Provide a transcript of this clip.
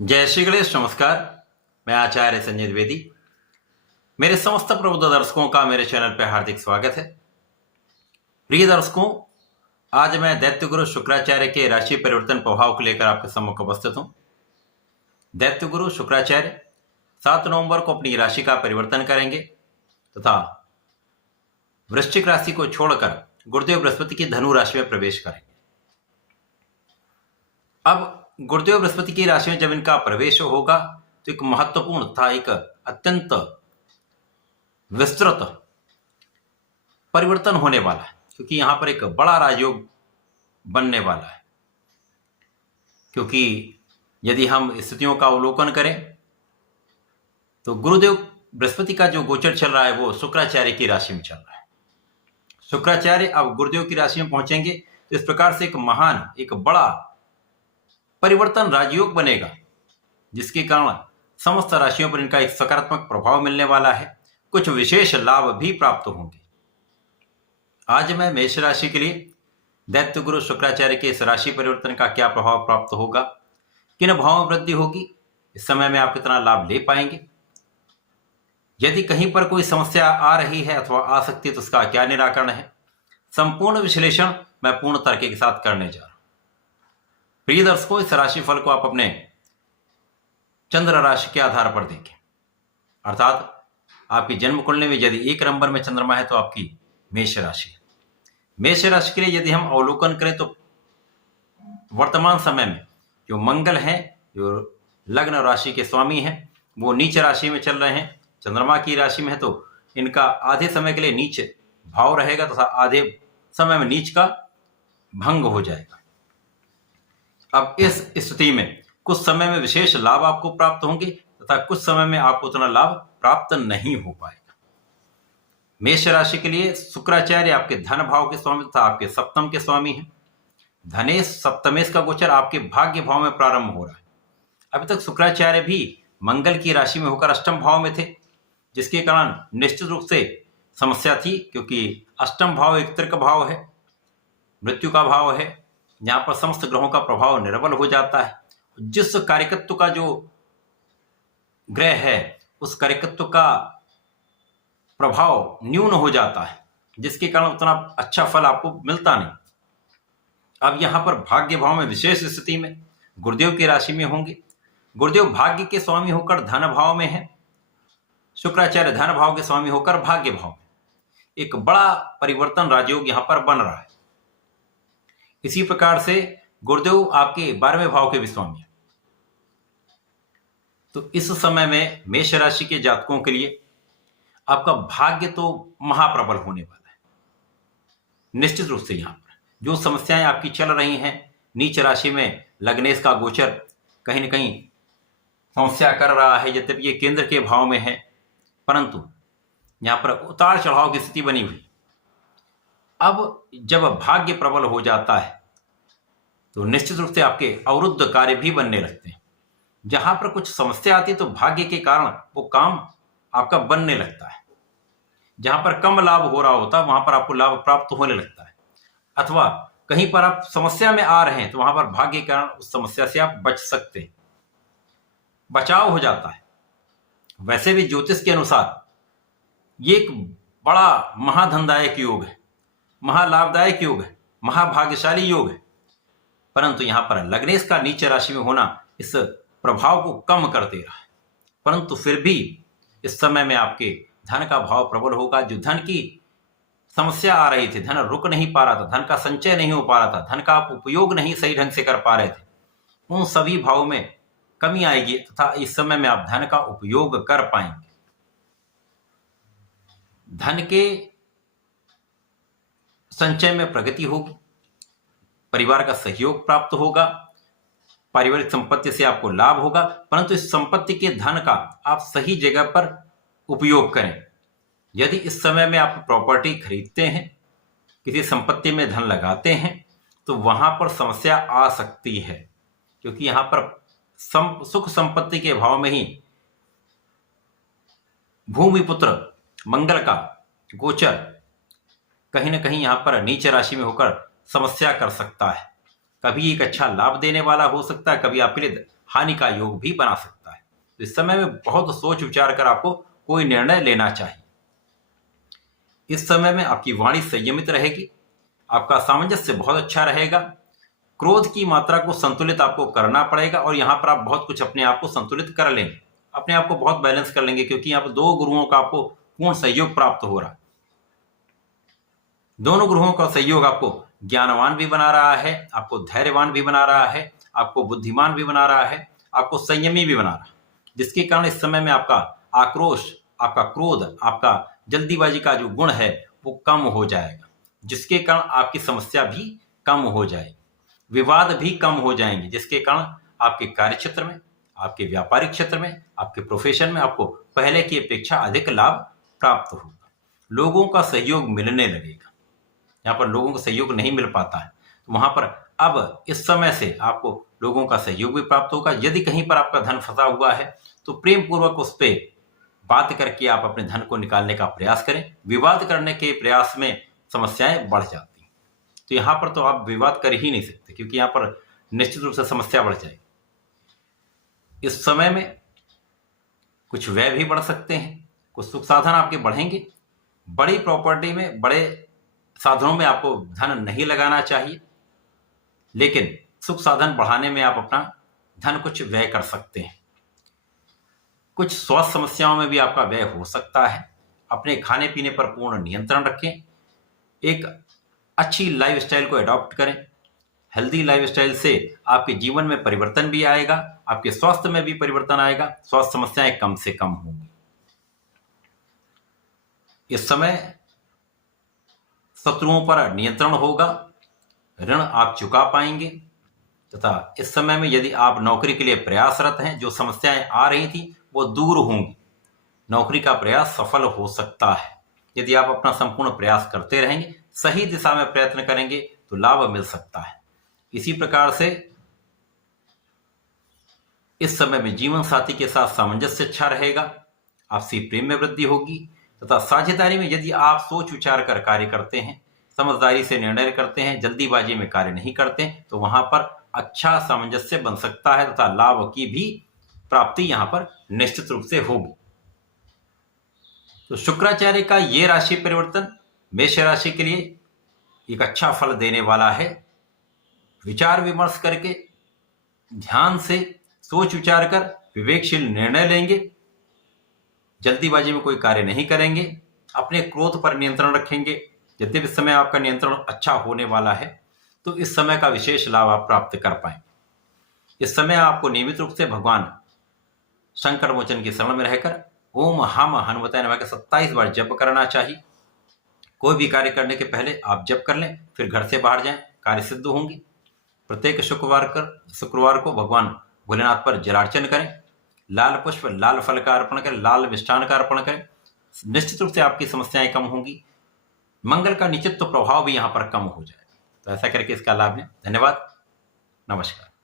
जय श्री गणेश। नमस्कार। मैं आचार्य संजय द्विवेदी। मेरे समस्त प्रबुद्ध दर्शकों का मेरे चैनल पर हार्दिक स्वागत है। प्रिय दर्शकों, आज मैं दैत्य गुरु शुक्राचार्य के राशि परिवर्तन प्रभाव को लेकर आपके सम्मुख उपस्थित हूं। दैत्य गुरु शुक्राचार्य 7 नवंबर को अपनी राशि का परिवर्तन करेंगे तथा वृश्चिक राशि को छोड़कर गुरुदेव बृहस्पति की धनु राशि में प्रवेश करेंगे। अब गुरुदेव बृहस्पति की राशि में जब इनका प्रवेश होगा तो एक महत्वपूर्ण तथा एक अत्यंत विस्तृत परिवर्तन होने वाला है, क्योंकि यहां पर एक बड़ा राजयोग बनने वाला है। क्योंकि यदि हम स्थितियों का अवलोकन करें तो गुरुदेव बृहस्पति का जो गोचर चल रहा है वो शुक्राचार्य की राशि में चल रहा है। शुक्राचार्य अब गुरुदेव की राशि में पहुंचेंगे तो इस प्रकार से एक महान, एक बड़ा परिवर्तन राजयोग बनेगा, जिसके कारण समस्त राशियों पर इनका एक सकारात्मक प्रभाव मिलने वाला है। कुछ विशेष लाभ भी प्राप्त होंगे। आज मैं मेष राशि के लिए दैत्य गुरु शुक्राचार्य के इस राशि परिवर्तन का क्या प्रभाव प्राप्त होगा, किन भावों में वृद्धि होगी, इस समय में आप कितना लाभ ले पाएंगे, यदि कहीं पर कोई समस्या आ रही है अथवा आ सकती है तो उसका क्या निराकरण है, संपूर्ण विश्लेषण मैं पूर्ण तर्क के साथ करने जा रहा हूं। प्रिय दर्शकों, इस राशिफल को आप अपने चंद्र राशि के आधार पर देखें, अर्थात आपकी जन्म कुंडली में यदि 1 नंबर में चंद्रमा है तो आपकी मेष राशि है। मेष राशि के लिए यदि हम अवलोकन करें तो वर्तमान समय में जो मंगल हैं, जो लग्न राशि के स्वामी हैं, वो नीच राशि में चल रहे हैं, चंद्रमा की राशि में है, तो इनका आधे समय के लिए नीच भाव रहेगा तथा आधे समय में नीच का भंग हो जाएगा। अब इस स्थिति में कुछ समय में विशेष लाभ आपको प्राप्त होंगे तथा कुछ समय में आपको उतना लाभ प्राप्त नहीं हो पाएगा। मेष राशि के लिए शुक्राचार्य आपके धन भाव के स्वामी तथा आपके सप्तम के स्वामी हैं। धनेश सप्तमेश का गोचर आपके भाग्य भाव में प्रारंभ हो रहा है। अभी तक शुक्राचार्य भी मंगल की राशि में होकर अष्टम भाव में थे, जिसके कारण निश्चित रूप से समस्या थी, क्योंकि अष्टम भाव एक त्रिक भाव है, मृत्यु का भाव है, यहाँ पर समस्त ग्रहों का प्रभाव निर्बल हो जाता है। जिस कार्यकत्व का जो ग्रह है उस कार्यकत्व का प्रभाव न्यून हो जाता है, जिसके कारण उतना अच्छा फल आपको मिलता नहीं। अब यहाँ पर भाग्य भाव में विशेष स्थिति में गुरुदेव की राशि में होंगे। गुरुदेव भाग्य के स्वामी होकर धन भाव में है, शुक्राचार्य धन भाव के स्वामी होकर भाग्य भाव में। एक बड़ा परिवर्तन राजयोग यहाँ पर बन रहा है। इसी प्रकार से गुरुदेव आपके 12वें भाव के भी स्वामी हैं। तो इस समय में मेष राशि के जातकों के लिए आपका भाग्य तो महाप्रबल होने वाला है। निश्चित रूप से यहाँ पर जो समस्याएं आपकी चल रही हैं, नीच राशि में लग्नेश का गोचर कहीं न कहीं समस्या कर रहा है, यद्यपि ये केंद्र के भाव में है, परंतु यहाँ पर उतार चढ़ाव की स्थिति बनी हुई। अब जब भाग्य प्रबल हो जाता है तो निश्चित रूप से आपके अवरुद्ध कार्य भी बनने लगते हैं। जहां पर कुछ समस्या आती है तो भाग्य के कारण वो काम आपका बनने लगता है। जहां पर कम लाभ हो रहा होता है वहां पर आपको लाभ प्राप्त होने लगता है, अथवा कहीं पर आप समस्या में आ रहे हैं तो वहां पर भाग्य के कारण उस समस्या से आप बच सकते हैं, बचाव हो जाता है। वैसे भी ज्योतिष के अनुसार ये एक बड़ा महाधनदायक योग है, महालाभदायक योग है, महाभाग्यशाली योग है, परंतु यहां पर लग्नेश का नीच राशि में होना इस प्रभाव को कम कर दे रहा है। परंतु फिर भी इस समय में आपके धन का भाव प्रबल होगा। जो धन की समस्या आ रही थी, धन रुक नहीं पा रहा था, धन का संचय नहीं हो पा रहा था, धन का आप उपयोग नहीं सही ढंग से कर पा रहे थे, उन सभी भावों में कमी आएगी तथा इस समय में आप धन का उपयोग कर पाएंगे। धन के संचय में प्रगति होगी, परिवार का सहयोग प्राप्त होगा, पारिवारिक संपत्ति से आपको लाभ होगा, परंतु इस संपत्ति के धन का आप सही जगह पर उपयोग करें। यदि इस समय में आप प्रॉपर्टी खरीदते हैं, किसी संपत्ति में धन लगाते हैं, तो वहां पर समस्या आ सकती है, क्योंकि यहां पर सुख संपत्ति के भाव में ही भूमिपुत्र मंगल का गोचर कहीं ना कहीं यहां पर नीच राशि में होकर समस्या कर सकता है। कभी एक अच्छा लाभ देने वाला हो सकता है, कभी आपके लिए हानि का योग भी बना सकता है। तो इस समय में बहुत सोच विचार कर आपको कोई निर्णय लेना चाहिए। इस समय में आपकी वाणी संयमित रहेगी, आपका सामंजस्य बहुत अच्छा रहेगा, क्रोध की मात्रा को संतुलित आपको करना पड़ेगा और यहाँ पर आप बहुत कुछ अपने आप को संतुलित कर लेंगे, अपने आप को बहुत बैलेंस कर लेंगे, क्योंकि यहाँ पर दो गुरुओं का आपको पूर्ण सहयोग प्राप्त हो रहा है। दोनों ग्रहों का सहयोग आपको ज्ञानवान भी बना रहा है, आपको धैर्यवान भी बना रहा है, आपको बुद्धिमान भी बना रहा है, आपको संयमी भी बना रहा है, जिसके कारण इस समय में आपका आक्रोश, आपका क्रोध, आपका जल्दीबाजी का जो गुण है वो कम हो जाएगा, जिसके कारण आपकी समस्या भी कम हो जाएगी, विवाद भी कम हो जाएंगे, जिसके कारण आपके कार्य क्षेत्र में, आपके व्यापारिक क्षेत्र में, आपके प्रोफेशन में आपको पहले की अपेक्षा अधिक लाभ प्राप्त होगा। लोगों का सहयोग मिलने लगेगा। यहाँ पर लोगों का सहयोग नहीं मिल पाता है, तो वहां पर अब इस समय से आपको लोगों का सहयोग भी प्राप्त होगा। यदि कहीं पर आपका धन फंसा हुआ है तो प्रेम पूर्वक उस पर बात करके आप अपने धन को निकालने का प्रयास करें। विवाद करने के प्रयास में समस्याएं बढ़ जाती हैं, तो यहाँ पर तो आप विवाद कर ही नहीं सकते, क्योंकि यहाँ पर निश्चित रूप से समस्या बढ़ जाएगी। इस समय में कुछ व्यय भी बढ़ सकते हैं, कुछ सुख साधन आपके बढ़ेंगे। बड़ी प्रॉपर्टी में, बड़े साधनों में आपको धन नहीं लगाना चाहिए, लेकिन सुख साधन बढ़ाने में आप अपना धन कुछ व्यय कर सकते हैं। कुछ स्वास्थ्य समस्याओं में भी आपका व्यय हो सकता है। अपने खाने पीने पर पूर्ण नियंत्रण रखें, एक अच्छी लाइफस्टाइल को अडॉप्ट करें। हेल्दी लाइफस्टाइल से आपके जीवन में परिवर्तन भी आएगा, आपके स्वास्थ्य में भी परिवर्तन आएगा, स्वास्थ्य समस्याएं कम से कम होंगी। इस समय शत्रुओं पर नियंत्रण होगा, ऋण आप चुका पाएंगे, तथा इस समय में यदि आप नौकरी के लिए प्रयासरत हैं, जो समस्याएं आ रही थी वो दूर होंगी, नौकरी का प्रयास सफल हो सकता है। यदि आप अपना संपूर्ण प्रयास करते रहेंगे, सही दिशा में प्रयत्न करेंगे तो लाभ मिल सकता है। इसी प्रकार से इस समय में जीवन साथी के साथ सामंजस्य अच्छा रहेगा, आपसी प्रेम में वृद्धि होगी, तथा साझेदारी में यदि आप सोच विचार कर कार्य करते हैं, समझदारी से निर्णय करते हैं, जल्दीबाजी में कार्य नहीं करते, तो वहां पर अच्छा सामंजस्य बन सकता है तथा लाभ की भी प्राप्ति यहां पर निश्चित रूप से होगी। तो शुक्राचार्य का ये राशि परिवर्तन मेष राशि के लिए एक अच्छा फल देने वाला है। विचार विमर्श करके, ध्यान से सोच विचार कर विवेकशील निर्णय लेंगे, जल्दीबाजी में कोई कार्य नहीं करेंगे, अपने क्रोध पर नियंत्रण रखेंगे। यदि इस समय आपका नियंत्रण अच्छा होने वाला है तो इस समय का विशेष लाभ आप प्राप्त कर पाएंगे। इस समय आपको नियमित रूप से भगवान शंकर मोचन की शरण में रहकर ओम हम हनुमते नमः का 27 बार जप करना चाहिए। कोई भी कार्य करने के पहले आप जप कर लें, फिर घर से बाहर जाएं, कार्य सिद्ध होंगे। प्रत्येक शुक्रवार को भगवान भोलेनाथ पर जलार्चन करें, लाल पुष्प, लाल फल का अर्पण करें, लाल मिष्ठान का अर्पण करें। निश्चित रूप से आपकी समस्याएं कम होंगी, मंगल का निश्चित प्रभाव भी यहाँ पर कम हो जाएगा। तो ऐसा करके इसका लाभ लें। धन्यवाद, नमस्कार।